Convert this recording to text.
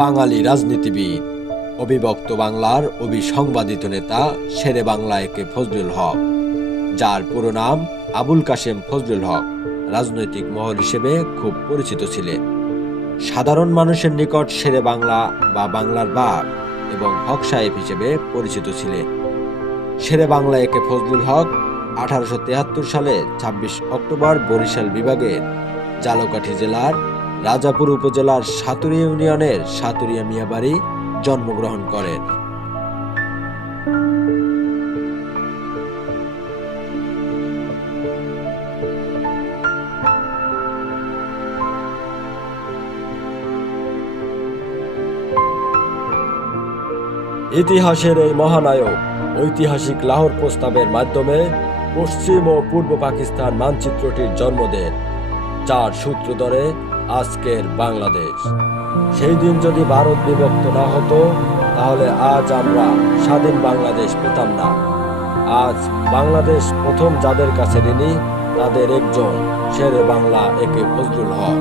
বাঙালি রাজনীতিবিদ, অবিভক্ত বাংলার অবিসংবাদিত নেতা শেরে বাংলা একে ফজলুল হক, যার পুরো নাম আবুল কাশেম ফজলুল হক, রাজনৈতিক মহল হিসেবে খুব পরিচিত ছিলেন। সাধারণ মানুষের নিকট শেরে বাংলা বা বাংলার বাঘ এবং হক সাহেব হিসেবে পরিচিত ছিলেন। শেরে বাংলা একে ফজলুল হক 1873 সালে 26 অক্টোবর বরিশাল বিভাগের ঝালকাঠি জেলার রাজাপুর উপজেলার সাতুরিয়া ইউনিয়নের সাতুরিয়া মিয়াবাড়ি জন্মগ্রহণ করেন। ইতিহাসের এই মহানায়ক ঐতিহাসিক লাহোর প্রস্তাবের মাধ্যমে পশ্চিম ও পূর্ব পাকিস্তান মানচিত্রটির জন্ম দেন, যার সূত্র ধরে আজকের বাংলাদেশ। সেই দিন যদি ভারত বিভক্ত না হতো, তাহলে আজ আমরা স্বাধীন বাংলাদেশ পেতাম না। আজ বাংলাদেশ প্রথম যাদের কাছে ঋণী, তাদের একজন শেরে বাংলা একে ফজলুল হক।